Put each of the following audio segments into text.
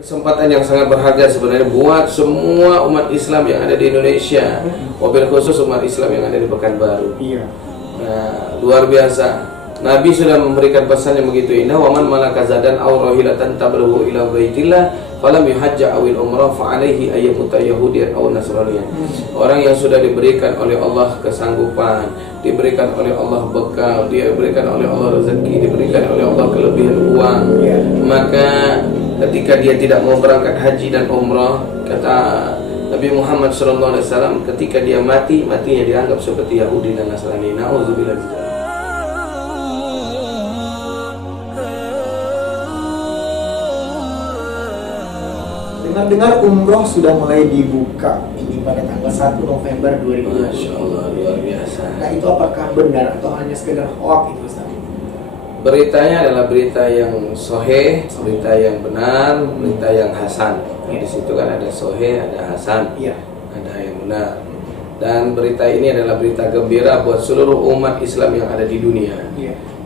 Kesempatan yang sangat berharga sebenarnya buat semua umat Islam yang ada di Indonesia, wabil khusus umat Islam yang ada di Pekanbaru. Nah, luar biasa. Nabi sudah memberikan pesan yang begitu indah, waman malaka zadan aw rahilatan tabrhu ila baitillah falam yuhajja awil umrah fa alaihi ayyamuta yahudiyan aw nasraniyan. Orang yang sudah diberikan oleh Allah kesanggupan, diberikan oleh Allah bekal, diberikan oleh Allah rezeki, diberikan oleh Allah kelebihan uang, maka ketika dia tidak mau berangkat haji dan umrah, kata Nabi Muhammad SAW, ketika dia mati, matinya dianggap seperti Yahudi dan Nasrani. Na'udzubillah. Dengar-dengar umroh sudah mulai dibuka ini pada tanggal 1 November 2020. Masya Allah, luar biasa. Nah, itu apakah benar atau hanya sekedar hoax itu, Ustaz? Beritanya adalah berita yang sahih, berita yang benar, berita yang hasan. Di situ kan ada sahih, ada hasan, ada yang benar. Dan berita ini adalah berita gembira buat seluruh umat Islam yang ada di dunia.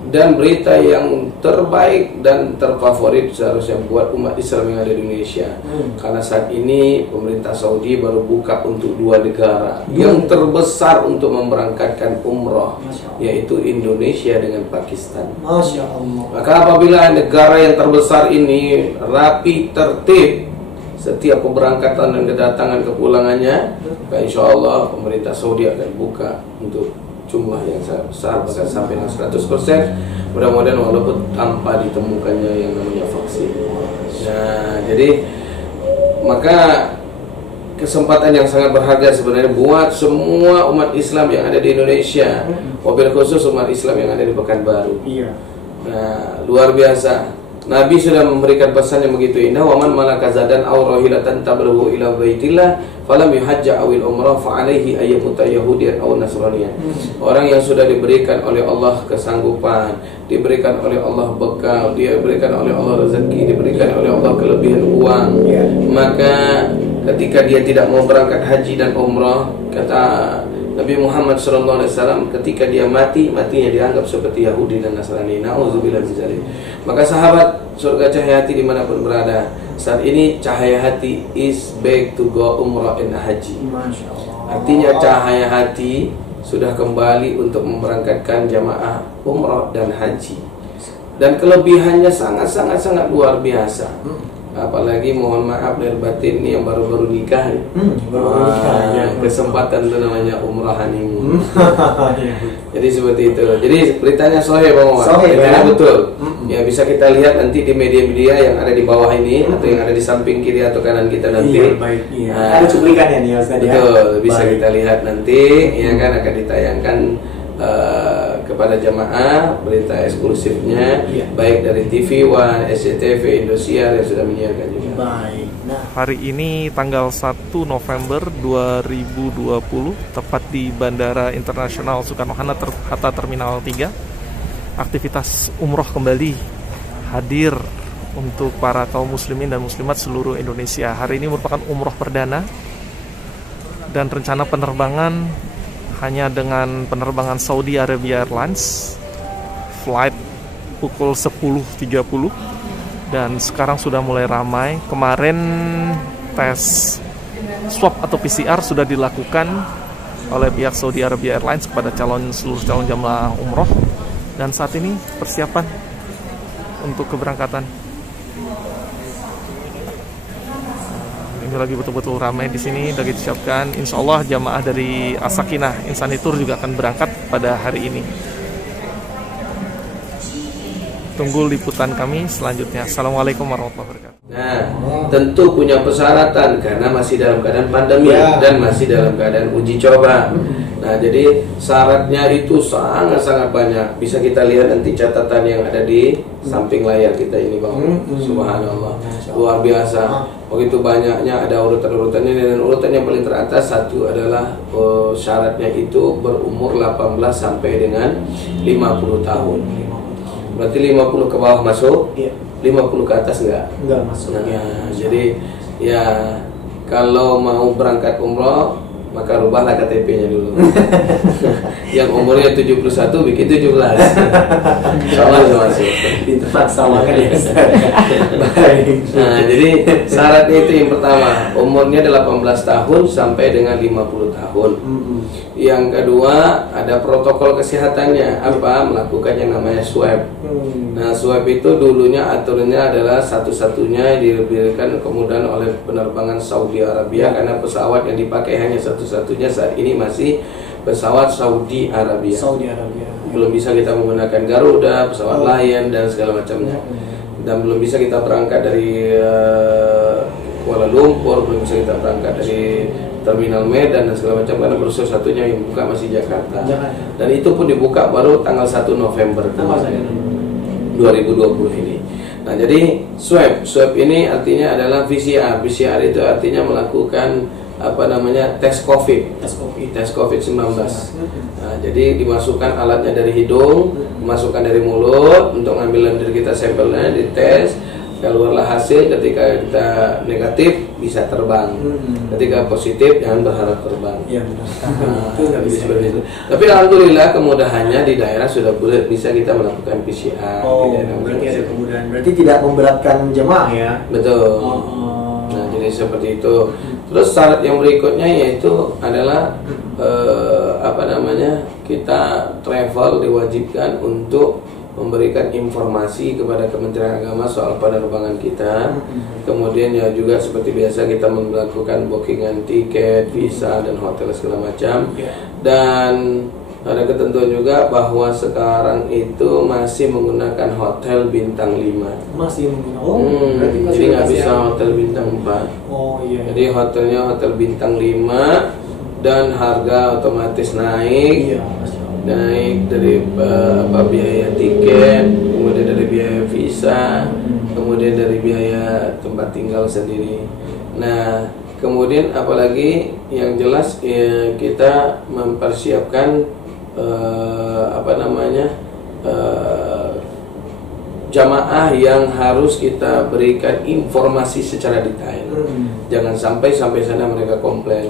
Dan berita yang terbaik dan terfavorit seharusnya buat umat Islam yang ada di Indonesia. Karena saat ini pemerintah Saudi baru buka untuk dua negara yang terbesar untuk memberangkatkan umroh, yaitu Indonesia dengan Pakistan. Masya Allah. Maka apabila negara yang terbesar ini rapi, tertib setiap keberangkatan dan kedatangan kepulangannya, maka insya Allah pemerintah Saudi akan buka untuk jumlah yang sangat besar, bahkan sampai 100%, mudah-mudahan walaupun tanpa ditemukannya yang namanya vaksin. Nah, jadi maka kesempatan yang sangat berharga sebenarnya buat semua umat Islam yang ada di Indonesia, wabil khusus umat Islam yang ada di Pekanbaru. Nah, luar biasa. Nabi sudah memberikan pesan yang begitu indah, waman malaka zadan aw rahilatan tabrhu ila baitillah falam yuhajja awil umrah fa alaihi ayyamuta yahudiyan aw nasraniyan. Orang yang sudah diberikan oleh Allah kesanggupan, diberikan oleh Allah bekal, diberikan oleh Allah rezeki, diberikan oleh Allah kelebihan uang, maka ketika dia tidak mau berangkat haji dan umrah, kata Nabi Muhammad SAW, ketika dia mati, matinya dianggap seperti Yahudi dan Nasrani. Na'udzubillah min dzalik. Maka sahabat surga Cahaya Hati dimanapun berada, saat ini Cahaya Hati is back to go umrah and haji. Artinya Cahaya Hati sudah kembali untuk memberangkatkan jamaah umrah dan haji. Dan kelebihannya sangat luar biasa. Apalagi mohon maaf dari batin ini yang baru-baru nikah, kesempatan itu namanya umrah honeymoon. Jadi seperti itu. Jadi beritanya sahih Bang Omar. Beritanya betul. Ya bisa kita lihat nanti di media-media yang ada di bawah ini atau yang ada di samping kiri atau kanan kita nanti. Ada cuplikannya nih Ustaz. Betul, bisa kita lihat nanti. Ya kan akan ditayangkan kepada jamaah berita eksklusifnya, baik dari TV One, SCTV, Indosiar yang sudah menyiarkan juga. Hari ini tanggal 1 November 2020, tepat di Bandara Internasional Soekarno-Hatta Terminal 3, aktivitas umroh kembali hadir untuk para kaum muslimin dan muslimat seluruh Indonesia. Hari ini merupakan umroh perdana dan rencana penerbangan hanya dengan penerbangan Saudi Arabia Airlines, flight pukul 10.30, dan sekarang sudah mulai ramai. Kemarin tes swab atau PCR sudah dilakukan oleh pihak Saudi Arabia Airlines kepada seluruh calon jamaah umroh, dan saat ini persiapan untuk keberangkatan. Ini lagi betul-betul ramai di sini, lagi disiapkan. Insya Allah jamaah dari As-Sakinah Insani Tour juga akan berangkat pada hari ini. Tunggu liputan kami selanjutnya. Assalamualaikum warahmatullahi wabarakatuh. Nah, tentu punya persyaratan karena masih dalam keadaan pandemi dan masih dalam keadaan uji coba. Nah, jadi syaratnya itu sangat banyak. Bisa kita lihat nanti catatan yang ada di samping layar kita ini, Bang. Subhanallah, luar biasa. Begitu banyaknya, ada urutan-urutannya, dan urutan yang paling teratas satu adalah syaratnya itu berumur 18 sampai dengan 50 tahun. Berarti 50 ke bawah masuk, 50 ke atas enggak masuk. Nah, jadi ya kalau mau berangkat umroh maka rubahlah KTP-nya dulu. yang umurnya 71 bikin 17. Sama masuk. Di tempat sama kan ya. Baik. Nah, jadi syaratnya itu yang pertama, umurnya 18 tahun sampai dengan 50 tahun. Yang kedua, ada protokol kesehatannya, apa? Melakukan yang namanya swab. Nah, swab itu dulunya aturannya adalah satu-satunya diberikan kemudahan oleh penerbangan Saudi Arabia, karena pesawat yang dipakai hanya satu-satunya saat ini masih pesawat Saudi Arabia. Saudi Arabia. Belum bisa kita menggunakan Garuda, pesawat Lion dan segala macamnya. Dan belum bisa kita berangkat dari Kuala Lumpur, belum bisa kita berangkat dari Terminal Medan dan segala macam, karena proses satunya yang buka masih Jakarta. Dan itu pun dibuka baru tanggal 1 November 2020 ini. Nah, jadi swab ini artinya adalah PCR. PCR itu artinya melakukan apa namanya tes COVID-19. Nah, jadi dimasukkan alatnya dari hidung, dimasukkan dari mulut untuk ngambil dari kita sampelnya, dites, keluarlah hasil. Ketika kita negatif bisa terbang, ketika positif jangan berharap terbang. Ya, benar. Seperti itu. Tapi alhamdulillah kemudahannya di daerah sudah bisa kita melakukan PCR. Berarti ada kemudahan. Berarti tidak memberatkan jemaah ya. Betul. Nah, jadi seperti itu. Terus syarat yang berikutnya yaitu adalah kita travel diwajibkan untuk memberikan informasi kepada Kementerian Agama soal penerbangan kita. Kemudian ya juga seperti biasa kita melakukan bookingan tiket, visa dan hotel segala macam. Dan ada ketentuan juga bahwa sekarang itu masih menggunakan hotel bintang 5. Masih menggunakan. Berarti masih jadi nggak bisa hotel bintang 4. Jadi hotelnya hotel bintang 5 dan harga otomatis naik. Naik dari biaya tiket, kemudian dari biaya visa, kemudian dari biaya tempat tinggal sendiri. Nah, kemudian apalagi yang jelas kita mempersiapkan jamaah yang harus kita berikan informasi secara detail. Jangan sampai sana mereka komplain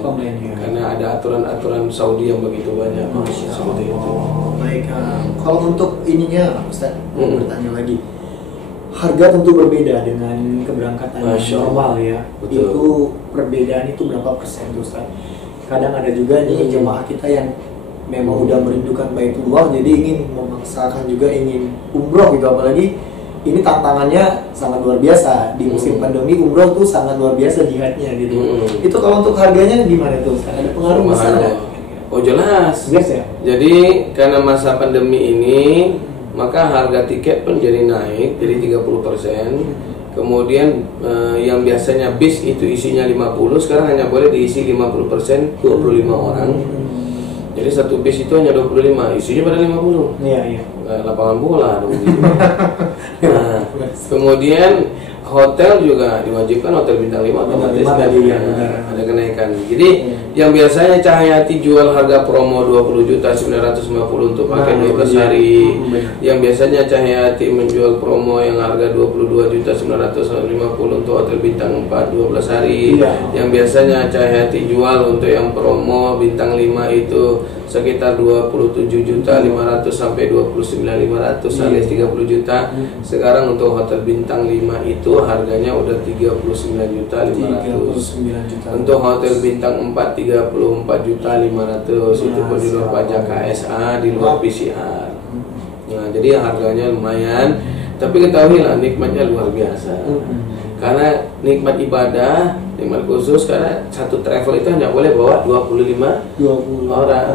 karena ada aturan-aturan Saudi yang begitu banyak. Seperti itu. Baik, kalau untuk ininya Ustaz, mau bertanya lagi. Harga tentu berbeda dengan keberangkatan normal ya. Betul. Itu perbedaan itu berapa persen tuh Ustaz? Kadang ada juga nih jemaah kita yang memang udah merindukan Baitullah, jadi ingin memaksakan juga ingin umroh gitu, apalagi ini tantangannya sangat luar biasa di musim pandemi. Umroh tuh sangat luar biasa jihadnya gitu. Itu kalau untuk harganya gimana tuh? Ada pengaruh besar nggak? Oh jelas. Yes, ya. Jadi karena masa pandemi ini maka harga tiket pun jadi naik jadi 30%. Kemudian yang biasanya bis itu isinya 50 sekarang hanya boleh diisi 50%, 25 orang. Jadi satu bis itu hanya 25, isinya pada 50. Iya. Lapangan bola dong. Nah, kemudian hotel juga diwajibkan, hotel bintang 5 otomatis ada kenaikan. Jadi yang biasanya Cahyati jual harga promo 20.950.000 untuk pakai 12 hari, yang biasanya Cahyati menjual promo yang harga 22.950.000 untuk hotel bintang 4 12 hari, yang biasanya Cahyati jual untuk yang promo bintang 5 itu sekitar 27.500.000 sampai 29.500 alias 30 juta. Sekarang untuk hotel bintang 5 itu harganya udah 39.500.000. Untuk hotel bintang 4 34.500.000. Itu pun di luar pajak KSA, di luar PCR. Nah, jadi harganya lumayan, tapi ketahuilah nikmatnya luar biasa. Karena nikmat ibadah, nikmat khusus, karena satu travel itu hanya boleh bawa 25 orang.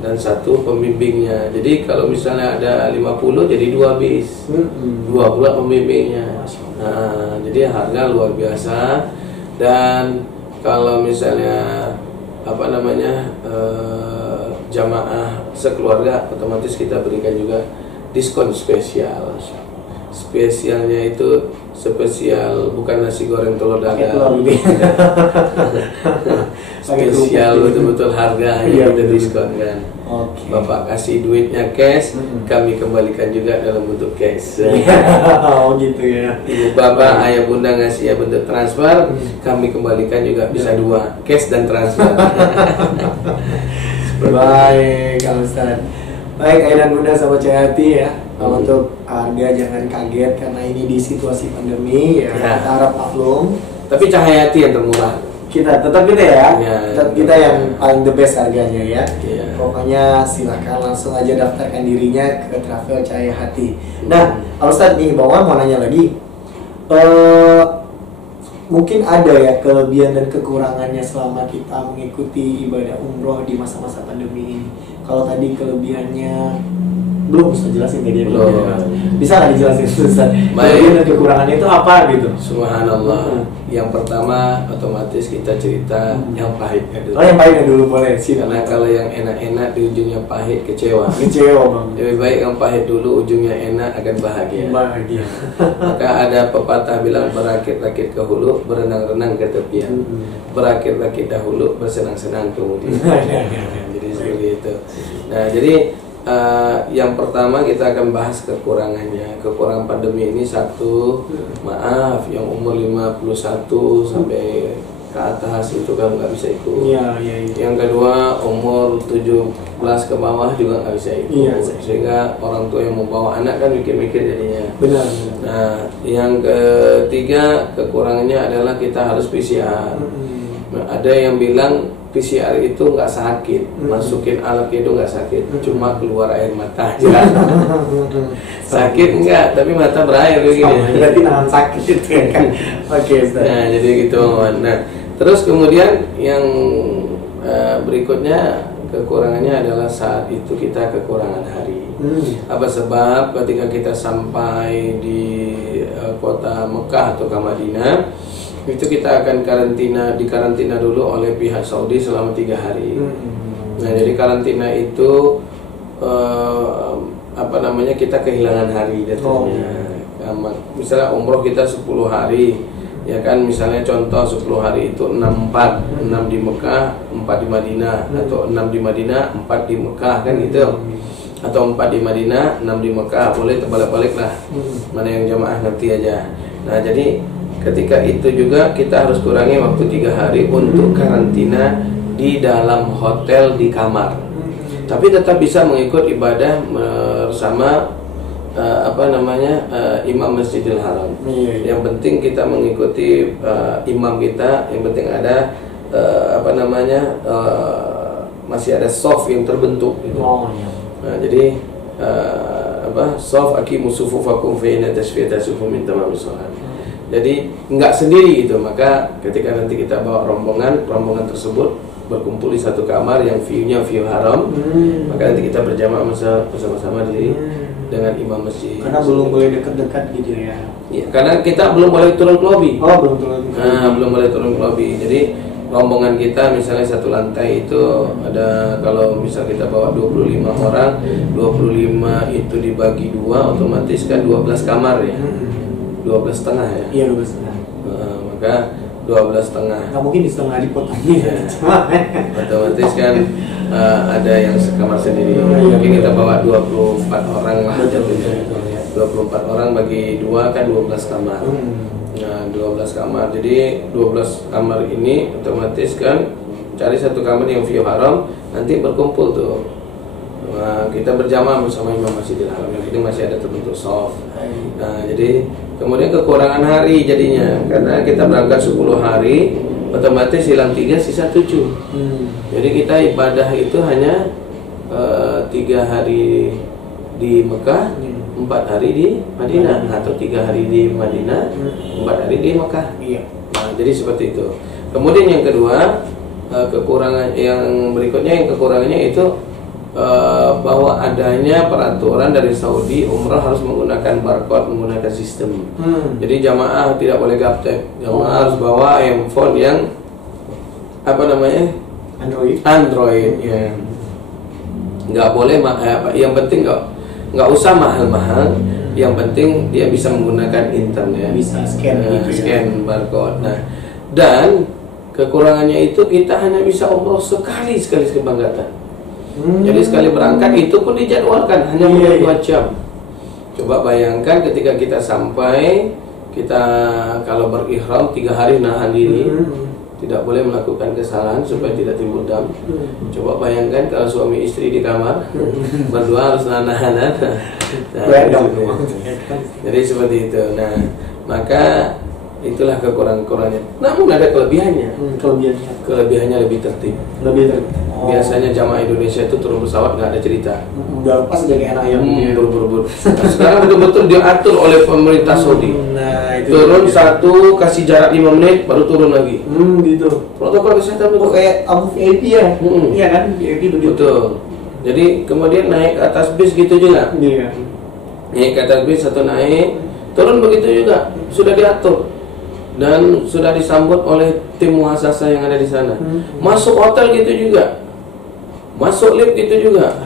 Dan satu pembimbingnya. Jadi kalau misalnya ada 50 jadi 2 bis. 2 pula pembimbingnya. Nah, jadi harga luar biasa. Dan kalau misalnya jamaah sekeluarga otomatis kita berikan juga diskon spesial. Spesialnya itu spesial bukan nasi goreng telur dadar. Spesial betul-betul harga yang udah diskon kan. Bapak kasih duitnya cash, kami kembalikan juga dalam bentuk cash. Oh gitu ya. Ibu bapak, ayah bunda ngasih ya bentuk transfer, kami kembalikan juga bisa dua, cash dan transfer. Baik, Kang Ustaz. Baik, Ayah dan Bunda sahabat Cahayati ya. Untuk harga jangan kaget karena ini di situasi pandemi ya. Ya. Kita harap maklum. Tapi Cahayati yang termurah. Tetap kita ya. Ya, Tetap kita yang paling the best harganya ya. Iya. Pokoknya silahkan langsung aja daftarkan dirinya ke Travel Cahayati. Nah, Pak Ustadz nih, Bang mau nanya lagi. Mungkin ada ya kelebihan dan kekurangannya selama kita mengikuti ibadah umroh di masa-masa pandemi ini. Kalau tadi kelebihannya belum bisa jelasin tadi. Belum. Bisa nggak dijelasin Ustaz? Baik. Kelebihan dan kekurangannya itu apa gitu? Subhanallah. Yang pertama otomatis kita cerita yang pahitnya dulu. Oh, yang pahitnya dulu boleh sih. Karena kalau yang enak-enak di ujungnya pahit, kecewa. Kecewa Bang. Lebih baik yang pahit dulu, ujungnya enak akan bahagia. Bahagia. Maka ada pepatah bilang berakit-rakit ke hulu, berenang-renang ke tepian. Berakit-rakit dahulu, bersenang-senang kemudian. Jadi seperti itu. Nah, jadi yang pertama kita akan bahas kekurangannya. Kekurangan pandemi ini satu, maaf, yang umur 51 sampai ke atas itu kan nggak bisa ikut. Iya. Yang kedua, umur 17 ke bawah juga nggak bisa ikut. Iya. Sehingga orang tua yang membawa anak kan mikir-mikir jadinya. Benar. Nah, yang ketiga kekurangannya adalah kita harus PCR. Nah, ada yang bilang PCR itu nggak sakit, masukin alat itu nggak sakit, cuma keluar air mata aja. Sakit enggak, tapi mata berair begini. Berarti nahan sakit itu ya kan. Oke, Ustaz. Nah, jadi gitu. Nah, terus kemudian yang berikutnya kekurangannya adalah saat itu kita kekurangan hari. Apa sebab ketika kita sampai di kota Mekah atau ke Madinah, itu kita akan dikarantina dulu oleh pihak Saudi selama 3 hari. Nah, jadi karantina itu kita kehilangan hari datanya. Misalnya umroh kita 10 hari, ya kan, misalnya contoh 10 hari itu 6 di Mekah, 4 di Madinah, atau 6 di Madinah, 4 di Mekah, kan gitu. Atau 4 di Madinah, 6 di Mekah, boleh terbalik-balik lah. Mana yang jamaah ngerti aja. Nah, jadi ketika itu juga kita harus kurangi waktu 3 hari untuk karantina di dalam hotel di kamar. Tapi tetap bisa mengikut ibadah bersama imam Masjidil Haram. Yang penting kita mengikuti imam kita. Yang penting ada masih ada soft yang terbentuk gitu. Nah, jadi soft aqimu sufufakum fa inna tasfiyatakum min tamamis shalah. Jadi nggak sendiri gitu, maka ketika nanti kita bawa rombongan tersebut berkumpul di satu kamar yang view-nya view haram, maka nanti kita berjamaah bersama-sama dengan imam masjid. Karena belum boleh dekat-dekat gitu ya. Ya, karena kita belum boleh turun ke lobi. Oh, belum turun. Belum boleh turun ke lobi. Jadi rombongan kita misalnya satu lantai itu ada, kalau misal kita bawa 25 orang, 25 itu dibagi 2, otomatis kan 12 kamar ya. 12,5 ya? Iya, 12,5. Maka 12,5. Nggak mungkin di setengah dipotong ya. Otomatis kan ada yang sekamar sendiri. Mungkin kita bawa 24 orang lah jatuhnya. 24 orang bagi 2 kan 12 kamar. Nah, 12 kamar. Jadi 12 kamar ini otomatis kan cari satu kamar yang view haram, nanti berkumpul tuh. Nah, kita berjamaah bersama Imam Masjidil Haram. Yang ini masih ada terbentuk soft. Nah, jadi kemudian kekurangan hari jadinya, karena kita berangkat 10 hari, otomatis hilang 3 sisa 7. Jadi kita ibadah itu hanya 3 hari di Mekah, 4 hari di Madinah, atau 3 hari di Madinah, 4 hari di Mekah. Nah, jadi seperti itu. Kemudian yang kedua, kekurangan yang berikutnya, yang kekurangannya itu bahwa adanya peraturan dari Saudi, umrah harus menggunakan barcode, menggunakan sistem. Jadi jamaah tidak boleh gaptek, jamaah harus bawa handphone yang Android ya. Nggak boleh yang penting nggak usah mahal-mahal, yang penting dia bisa menggunakan internet, bisa scan barcode. Nah, dan kekurangannya itu kita hanya bisa umroh sekali kebanggaan. Jadi sekali berangkat itu pun dijadwalkan hanya 2 jam. Coba bayangkan ketika kita sampai, kita kalau berihram 3 hari nahan diri, tidak boleh melakukan kesalahan supaya tidak timbul dam. Coba bayangkan kalau suami istri di kamar berdua harus nahan-nahan. Jadi seperti itu. Nah, maka itulah kekurangan-kekurangannya. Namun ada kelebihannya. Kelebihannya lebih tertib. Biasanya jamaah Indonesia itu turun pesawat nggak ada cerita. Udah lepas jadi enak ayam. Buru-buru. Nah, sekarang betul-betul diatur oleh pemerintah Saudi. Nah, itu turun satu, kasih jarak 5 menit, baru turun lagi. Gitu. Protokol kesehatan betul. Kayak tamu VIP ya. Iya kan? VIP begitu. Betul. Jadi kemudian naik ke atas bis gitu juga. Iya. Naik ke atas bis atau naik, turun begitu juga. Sudah diatur. Dan sudah disambut oleh tim muhasasa yang ada di sana. Masuk hotel gitu juga. Masuk lift gitu juga.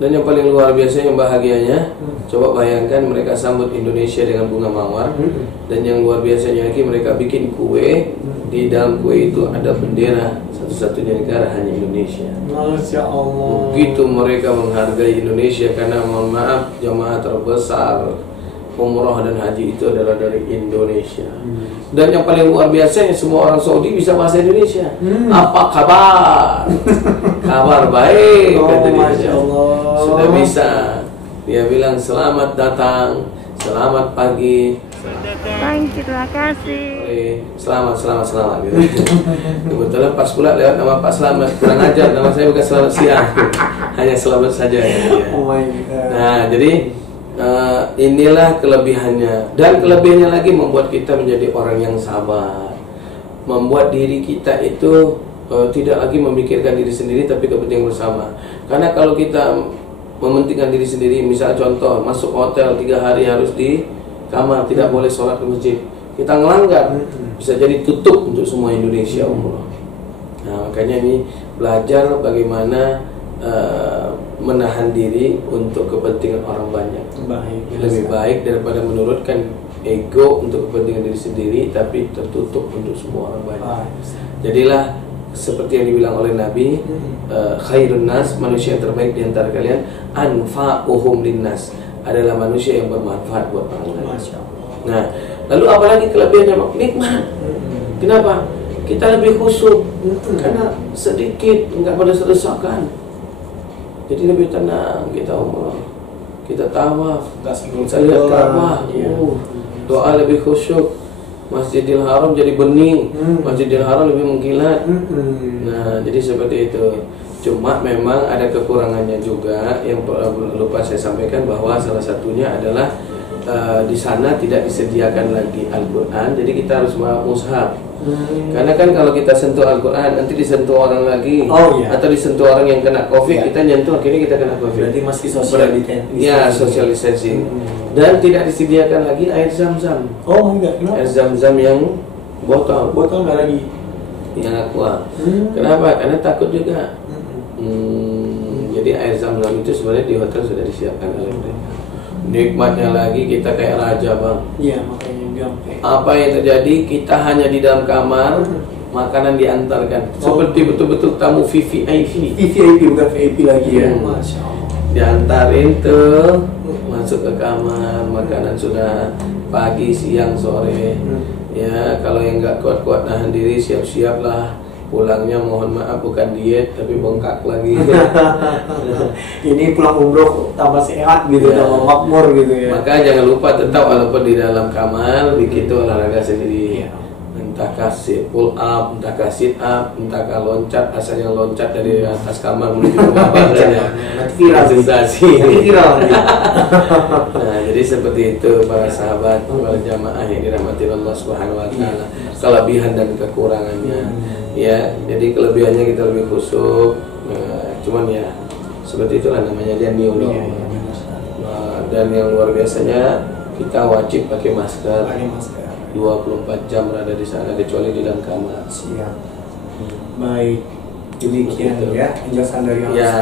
Dan yang paling luar biasa, yang bahagianya, coba bayangkan mereka sambut Indonesia dengan bunga mawar. Dan yang luar biasanya lagi, mereka bikin kue. Di dalam kue itu ada bendera satu-satunya negara, hanya Indonesia. Masya Allah. Begitu mereka menghargai Indonesia, karena mohon maaf, jamaah terbesar umroh dan haji itu adalah dari Indonesia. Dan yang paling luar biasa, semua orang Saudi bisa bahasa Indonesia. Apa kabar? Kabar baik, kata dia. Masya Allah. Sudah bisa. Dia bilang selamat datang, selamat pagi. Terima kasih. Selamat gitu. Kebetulan pas pula lewat nama Pak Selamat. Kurang ajar, nama saya bukan Selamat Siang. Hanya Selamat saja ya. Oh my God. Nah, jadi inilah kelebihannya. Dan kelebihannya lagi membuat kita menjadi orang yang sabar. Membuat diri kita itu tidak lagi memikirkan diri sendiri, tapi kepentingan bersama. Karena kalau kita mementingkan diri sendiri, misal contoh masuk hotel 3 hari harus di kamar, tidak boleh sholat ke masjid, kita ngelanggar, bisa jadi tutup untuk semua Indonesia umroh. Nah, makanya ini belajar bagaimana menahan diri untuk kepentingan orang banyak. Lebih baik daripada menurutkan ego untuk kepentingan diri sendiri, tapi tertutup untuk semua orang banyak. Jadilah seperti yang dibilang oleh Nabi, khairun nas, manusia yang terbaik di antara kalian, anfa'uhum linnas, adalah manusia yang bermanfaat buat orang lain. Nah, lalu apalagi kelebihannya? Nikmat. Kenapa? Kita lebih khusyuk karena sedikit, enggak pada sedesakan. Jadi lebih tenang kita umrah, kita tawaf, kita lihat Ka'bah, doa lebih khusyuk. Masjidil Haram jadi bening, Masjidil Haram lebih mengkilat. Nah, jadi seperti itu. Cuma memang ada kekurangannya juga yang lupa saya sampaikan, bahwa salah satunya adalah di sana tidak disediakan lagi Al-Quran, jadi kita harus mushaf. Karena kan kalau kita sentuh Al-Quran, nanti disentuh orang lagi, atau disentuh orang yang kena COVID, kita nyentuh, akhirnya kita kena COVID. Berarti masih social distancing. Ya, social distancing. Dan tidak disediakan lagi air zam-zam. Oh enggak, kenapa? Air zam-zam yang botol nggak lagi. yang aqua. Kenapa? Karena takut juga. Jadi air zam-zam itu sebenarnya di hotel sudah disiapkan oleh mereka. Nikmatnya lagi kita kayak raja, Bang. Iya, makanya bilang apa yang terjadi, kita hanya di dalam kamar, makanan diantarkan. Seperti betul-betul tamu VVIP. VVIP bukan VIP lagi ya. Masya Allah. Diantarin tuh, masuk ke kamar, makanan sudah pagi, siang, sore. Ya, kalau yang nggak kuat-kuat nahan diri, siap-siaplah pulangnya. Mohon maaf, bukan diet tapi bengkak lagi. Ini pulang umroh tambah sehat gitu, tambah makmur gitu ya. Maka jangan lupa tetap walaupun di dalam kamar bikin tuh olahraga sendiri. Entah kasih pull up, entah kasih sit up, entah loncat, asalnya loncat dari atas kamar menuju ke bawah. Viral sensasi. Viral. Nah, jadi seperti itu para sahabat, para jamaah yang dirahmati Allah Subhanahu wa taala. Kelebihan dan kekurangannya. Ya, jadi kelebihannya kita lebih khusyuk. Cuman ya seperti itulah namanya, dia new. Dan yang luar biasanya kita wajib pakai masker. 24 jam berada di sana, kecuali di dalam kamar. Siap. Baik, demikian ya penjelasan dari Allah. Ya.